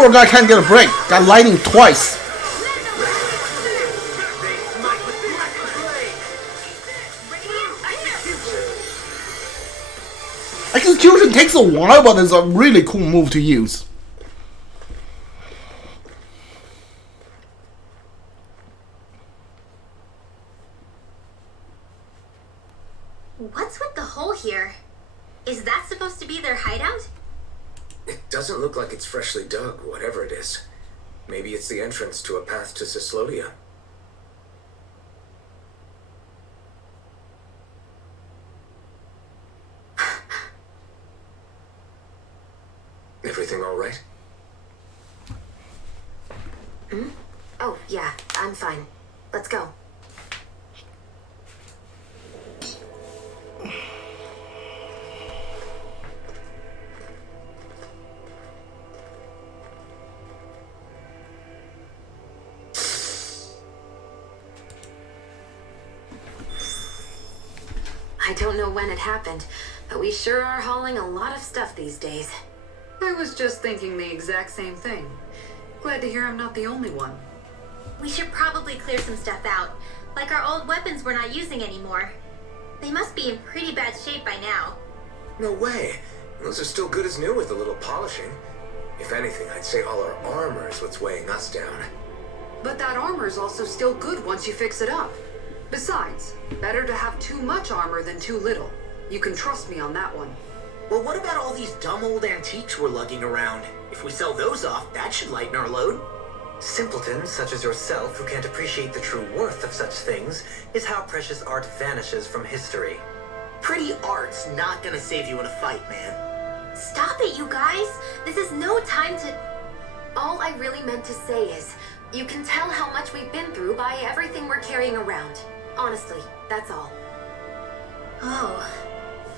poor guy can't get a break. Got lightning twice. Execution takes a while, but it's a really cool move to use. What's with the hole here? Is that supposed to be their hideout? It doesn't look like it's freshly dug, whatever it is. Maybe it's the entrance to a path to Cyslodia. Everything all right? Oh, yeah, I'm fine. Let's go. I don't know when it happened, but we sure are hauling a lot of stuff these days. I was just thinking the exact same thing. Glad to hear I'm not the only one. We should probably clear some stuff out, like our old weapons we're not using anymore. They must be in pretty bad shape by now. No way. Those are still good as new with a little polishing. If anything, I'd say all our armor is what's weighing us down. But that armor's also still good once you fix it up. Besides, better to have too much armor than too little. You can trust me on that one. Well, what about all these dumb old antiques we're lugging around? If we sell those off, that should lighten our load. Simpletons such as yourself who can't appreciate the true worth of such things is how precious art vanishes from history. Pretty art's not gonna save you in a fight, man. Stop it, you guys! This is no time to... All I really meant to say is, you can tell how much we've been through by everything we're carrying around. Honestly, that's all. Oh...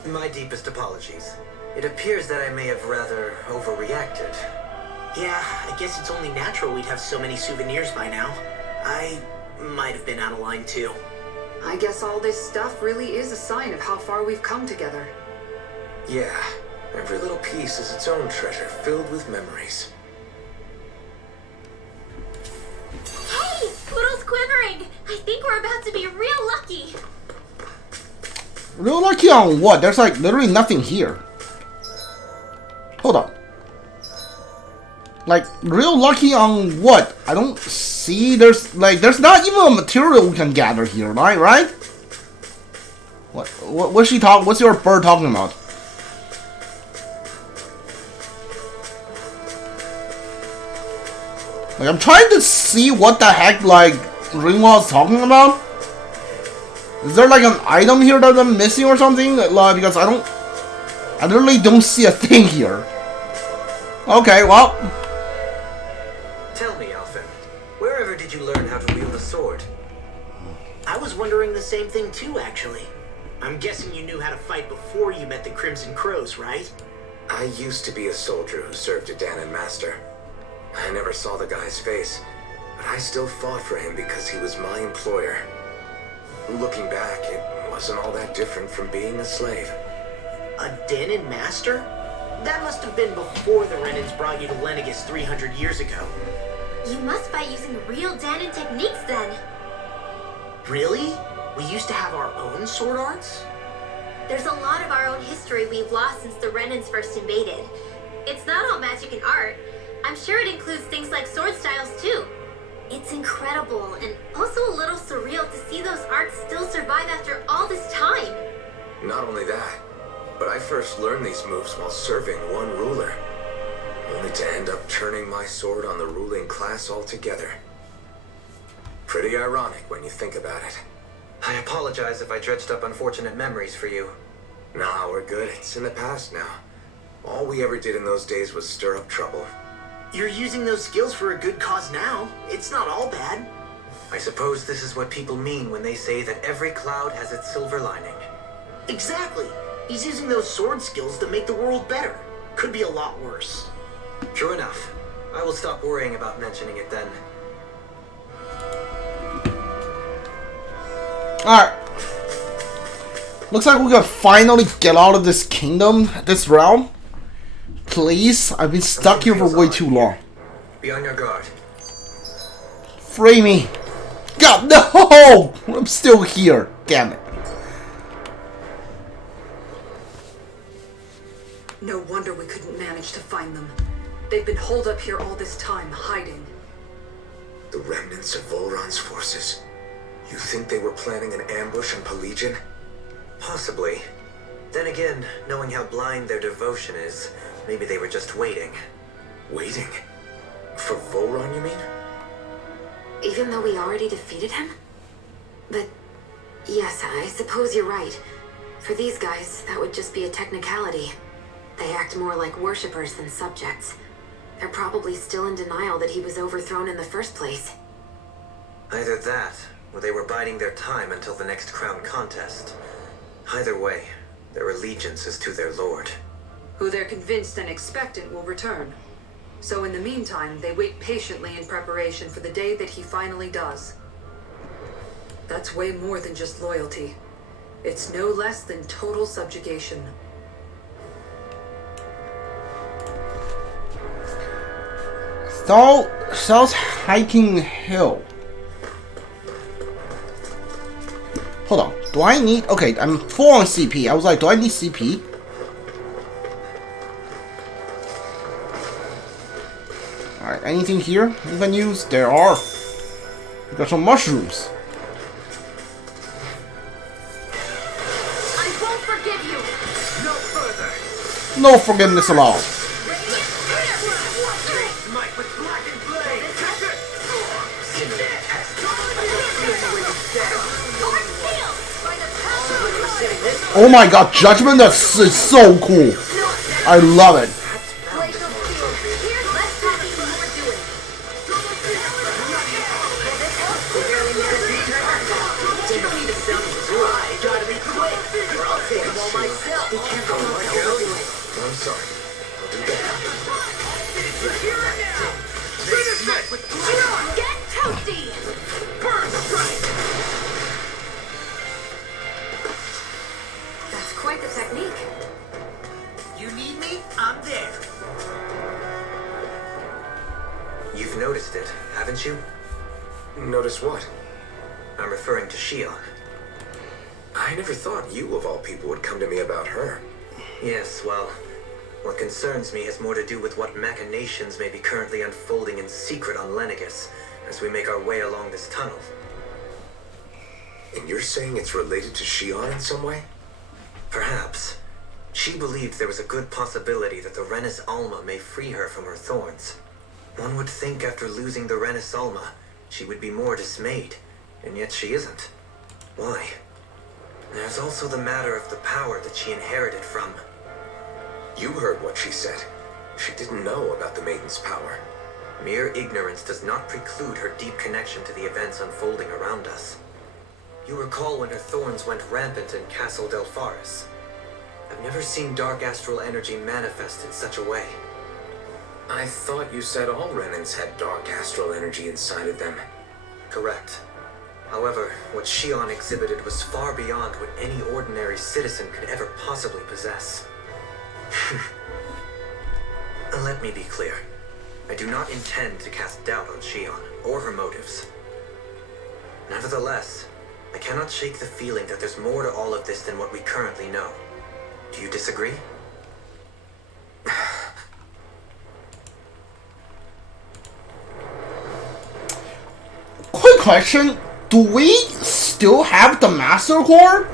My deepest apologies. It appears that I may have rather overreacted. Yeah, I guess it's only natural we'd have so many souvenirs by now. I might have been out of line too. I guess all this stuff really is a sign of how far we've come together. Yeah, every little piece is its own treasure filled with memories. Hey! Poodle's quivering! I think we're about to be real lucky! Real lucky on what? There's like literally nothing here. Hold up. Like, real lucky on what? I don't see. There's not even a material we can gather here, right? What's she talking? What's your bird talking about? Like, I'm trying to see what the heck, like, Ringwald's talking about. Is there like an item here that I'm missing or something? Like, because I literally don't see a thing here. Okay, well. Tell me, Alphen, wherever did you learn how to wield a sword? I was wondering the same thing too, actually. I'm guessing you knew how to fight before you met the Crimson Crows, right? I used to be a soldier who served a Dahnan master. I never saw the guy's face, but I still fought for him because he was my employer. Looking back, it wasn't all that different from being a slave. A Dahnan master? That must have been before the Renans brought you to Lenegis 300 years ago. You must fight using real Dahnan techniques then. Really? We used to have our own sword arts? There's a lot of our own history we've lost since the Renans first invaded. It's not all magic and art. I'm sure it includes things like sword styles too. It's incredible and also a little surreal to see those arts still survive after all this time. Not only that, but I first learned these moves while serving one ruler, only to end up turning my sword on the ruling class altogether. Pretty ironic when you think about it. I apologize if I dredged up unfortunate memories for you. Nah, we're good. It's in the past now. All we ever did in those days was stir up trouble. You're using those skills for a good cause now. It's not all bad. I suppose this is what people mean when they say that every cloud has its silver lining. Exactly. He's using those sword skills to make the world better. Could be a lot worse. True enough. I will stop worrying about mentioning it then. Alright. Looks like we can finally get out of this kingdom, this realm. Please, I've been stuck here for way too long. Be on your guard. Free me. God, no! I'm still here. Damn it. No wonder we couldn't manage to find them. They've been holed up here all this time, hiding. The remnants of Volron's forces. You think they were planning an ambush on Pelegion? Possibly. Then again, knowing how blind their devotion is, maybe they were just waiting. Waiting? For Volron, you mean? Even though we already defeated him? But yes, I suppose you're right. For these guys, that would just be a technicality. They act more like worshippers than subjects. They're probably still in denial that he was overthrown in the first place. Either that, or they were biding their time until the next crown contest. Either way, their allegiance is to their lord. Who they're convinced and expectant will return. So in the meantime, they wait patiently in preparation for the day that he finally does. That's way more than just loyalty. It's no less than total subjugation. South Hiking Hill. Hold on. Do I need... Okay, I'm full on CP. I was like, do I need CP? Alright, anything here you can use? There are. We got some mushrooms. I won't forgive you! No further! No forgiveness allowed. Might with blackened blade! Oh my god, Judgment is so cool. I love it. I'm sorry. I'll do that. Get toasty! That's quite the technique. You need me? I'm there. You've noticed it, haven't you? Notice what? I'm referring to Shion. I never thought you, of all people, would come to me about her. Yes, well, what concerns me has more to do with what machinations may be currently unfolding in secret on Lenegis as we make our way along this tunnel. And you're saying it's related to Shion in some way? Perhaps. She believed there was a good possibility that the Renis Alma may free her from her thorns. One would think after losing the Renis Alma, she would be more dismayed, and yet she isn't. Why? There's also the matter of the power that she inherited from. You heard what she said. She didn't know about the Maiden's power. Mere ignorance does not preclude her deep connection to the events unfolding around us. You recall when her thorns went rampant in Castle Delpharis. I've never seen dark astral energy manifest in such a way. I thought you said all Renans had dark astral energy inside of them. Correct. However, what Shion exhibited was far beyond what any ordinary citizen could ever possibly possess. Let me be clear. I do not intend to cast doubt on Shion or her motives. Nevertheless, I cannot shake the feeling that there's more to all of this than what we currently know. Do you disagree? Quick question. Do we still have the Master Core?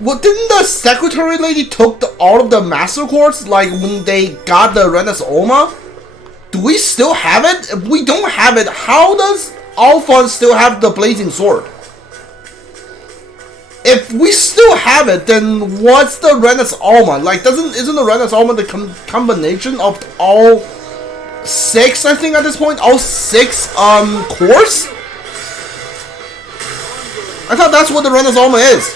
Well, didn't the secretary lady took all of the Master Cores, like, when they got the Renis Alma? Do we still have it? If we don't have it, how does Alphonse still have the Blazing Sword? If we still have it, then what's the Renis Alma? Like, isn't the Renis Alma the combination of all 6, I think, at this point? All 6, cores? I thought that's what the Renis Alma is.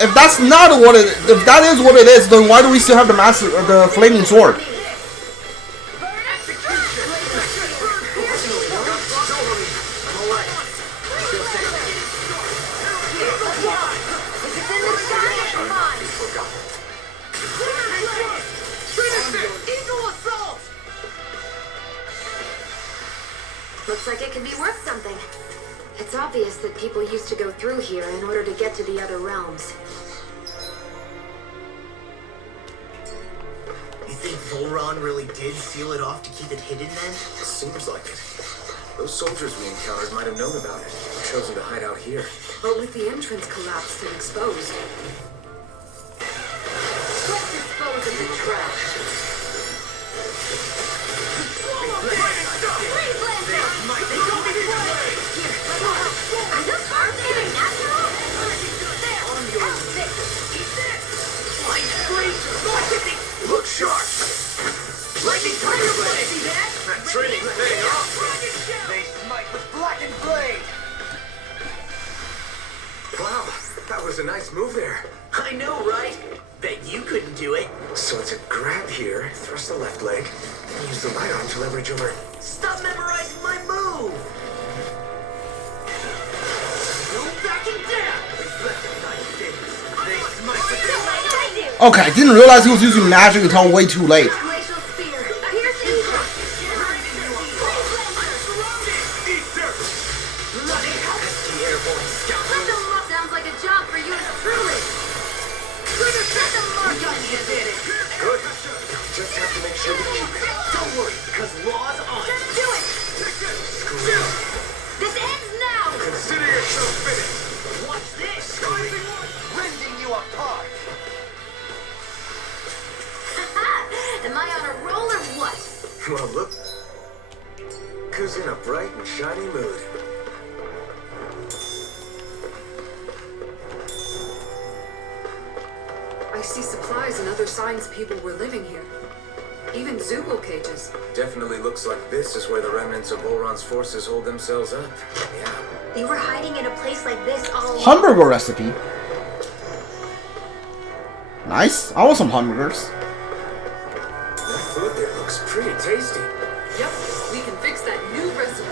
If that's not what it, if that is what it is, then why do we still have the Flaming Sword? Looks like it could be worth something. It's obvious that people used to go through here in order to get to the other realms. You think Volron really did seal it off to keep it hidden then? Seems like it. Those soldiers we encountered might have known about it. Chosen to hide out here. But with the entrance collapsed and exposed. Let's dispose of the trash. Are those arms even natural? Look sharp! Lightning Tiger Blade! See that? That training's paying off! They smite with blackened blade! Wow, that was a nice move there. I know, right? Bet you couldn't do it. So it's a grab here, thrust the left leg, then use the right arm to leverage over. Stop memorizing my move! Move back and down! They smite with Okay, I didn't realize he was using magic until way too late. Glacial spear. Pierce evil. Let them look. Sounds like a job for you truly. Let them mark on you. Good. Just have to make sure we keep it. Don't worry, because law's on. Just do it. This ends now. Consider yourself finished. Watch this! Rending you apart. Am I on a roll or what? Well, look who's in a bright and shiny mood. I see supplies and other signs people were living here. Even Zoogle cages. Definitely looks like this is where the remnants of Volron's forces hold themselves up. Yeah. They were hiding in a place like this all along. Hamburger recipe. Nice. I want some hamburgers. That food there looks pretty tasty. Yep, we can fix that new recipe.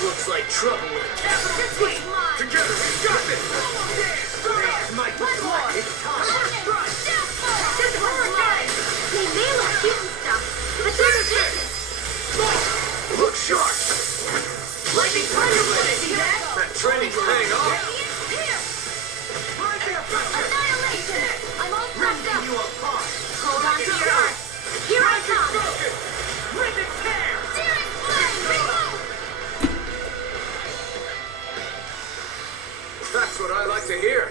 Looks like trouble with a capital This T. one's mine. Together, we got this! Smite with blood. It's time. This one's mine. They may look cute and stuff, but they're vicious. Look sharp! Lightning Tiger Blade. See that? That training's paying off! Annihilation. I'm all prepped up. You apart. Hold on to your heart. Here I come. Rip and tear. Searing flame. Reload. That's what I like to hear.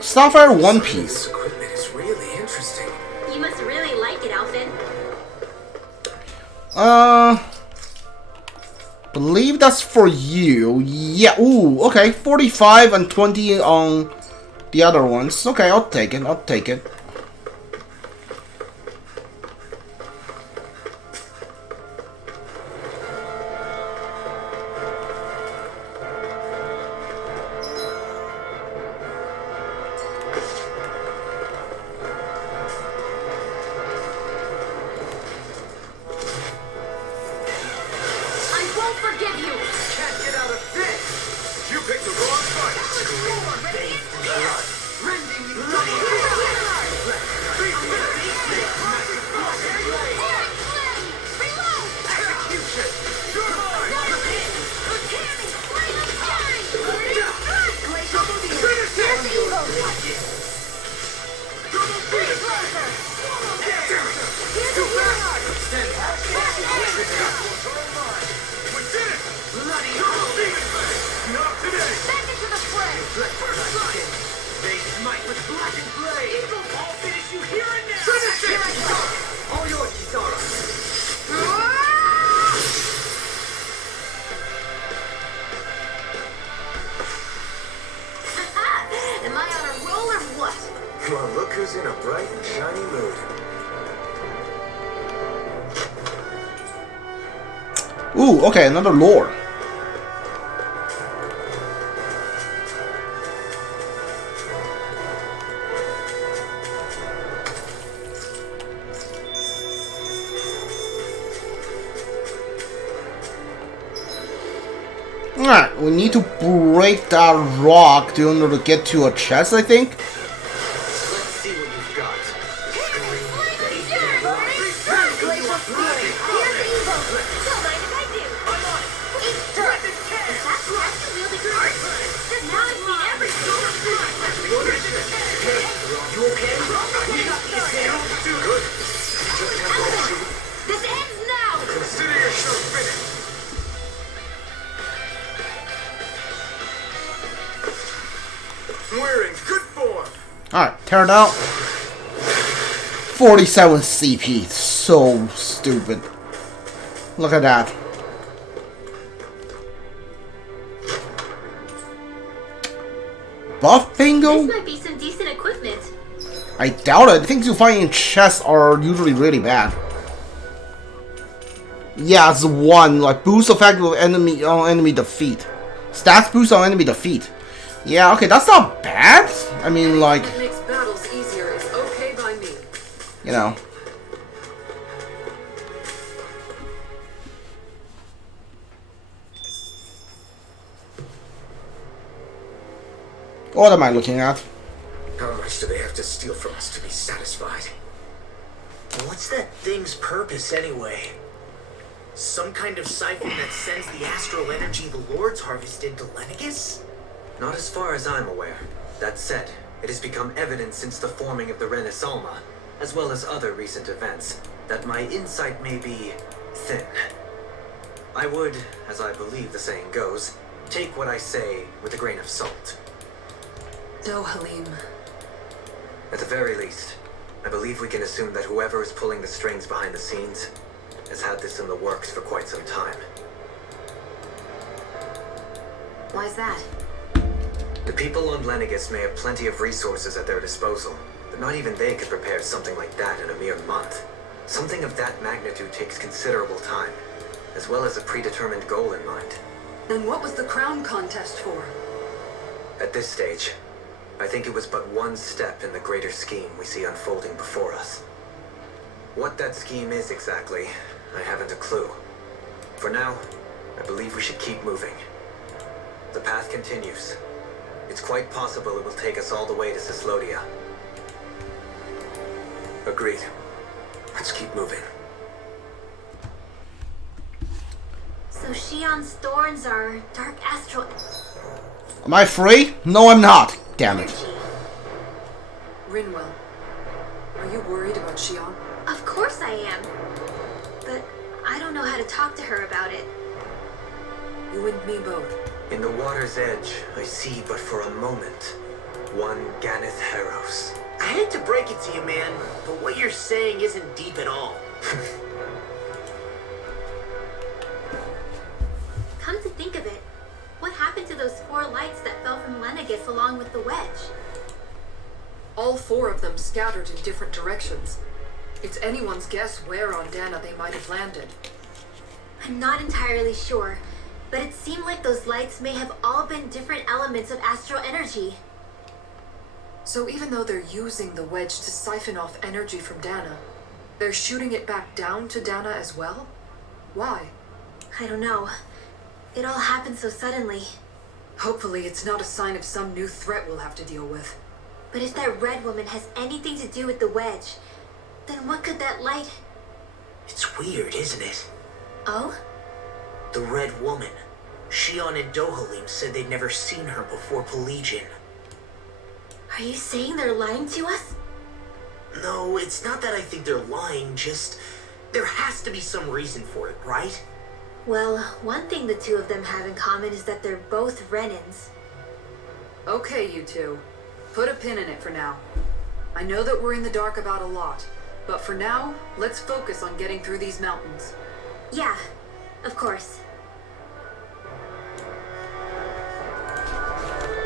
Sapphire One This Piece. equipment is really interesting. You must really like it, Alvin. Believe that's for you. Yeah. Ooh. Okay. 45 and 20 on the other ones. Okay, I'll take it. I'll take it. I won't forgive you. Can't get out of this! You picked the wrong fight! Rending you execution! You're mine! Finish it! Stand back! We did it! Bloody not today! Back into the fray. They smite with blackened blade. I'll finish you here and now. Finish it! All yours, Kisara. Am I on a roll or what? Well, look who's in a bright and shiny mood. Ooh. Okay, another lore. Alright, we need to break that rock in order to get to a chest, I think. Let's see what you've got. This ends now! Consider yourself finished. We're in good form. Alright, tear it out. 47 CP. So stupid. Look at that. Buff bingo? This might be some decent equipment. I doubt it. The things you find in chests are usually really bad. Yeah, it's one. Like, boost effect with enemy defeat. Stats boost on enemy defeat. Yeah, okay, that's not bad. I mean, like, What makes battles easier is okay by me. you know. What am I looking at? How much do they have to steal from us to be satisfied? What's that thing's purpose anyway? Some kind of siphon that sends the astral energy the Lords harvested to Lenegus? Not as far as I'm aware. That said, it has become evident since the forming of the Renans Alma, as well as other recent events, that my insight may be thin. I would, as I believe the saying goes, take what I say with a grain of salt. Dohalim. At the very least, I believe we can assume that whoever is pulling the strings behind the scenes has had this in the works for quite some time. Why's that? The people on Lenegus may have plenty of resources at their disposal, but not even they could prepare something like that in a mere month. Something of that magnitude takes considerable time, as well as a predetermined goal in mind. Then what was the crown contest for? At this stage, I think it was but one step in the greater scheme we see unfolding before us. What that scheme is exactly, I haven't a clue. For now, I believe we should keep moving. The path continues. It's quite possible it will take us all the way to Cislodia. Agreed. Let's keep moving. So Shion's thorns are dark astral Am I free? No, I'm not. Damn it. energy. Rinwell. Are you worried about Shion? Of course I am. But I don't know how to talk to her about it. You and me both. In the water's edge, I see but for a moment one Ganeth Heros. I hate to break it to you, man, but what you're saying isn't deep at all. Come to think of it, what happened to those 4 lights that fell from Lenegus along with the wedge? All 4 of them scattered in different directions. It's anyone's guess where on Dahna they might have landed. I'm not entirely sure, but it seemed like those lights may have all been different elements of astral energy. So even though they're using the wedge to siphon off energy from Dahna, they're shooting it back down to Dahna as well? Why? I don't know. It all happened so suddenly. Hopefully it's not a sign of some new threat we'll have to deal with. But if that red woman has anything to do with the wedge, then what could that light... It's weird, isn't it? Oh? The Red Woman. Shion and Dohalim said they'd never seen her before Pelagian. Are you saying they're lying to us? No, it's not that I think they're lying, just... There has to be some reason for it, right? Well, one thing the two of them have in common is that they're both Renans. Okay, you two. Put a pin in it for now. I know that we're in the dark about a lot, but for now, let's focus on getting through these mountains. Yeah, of course.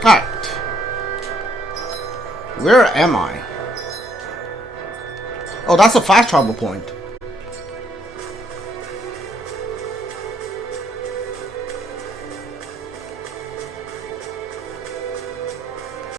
Alright. Where am I? Oh, that's a fast travel point.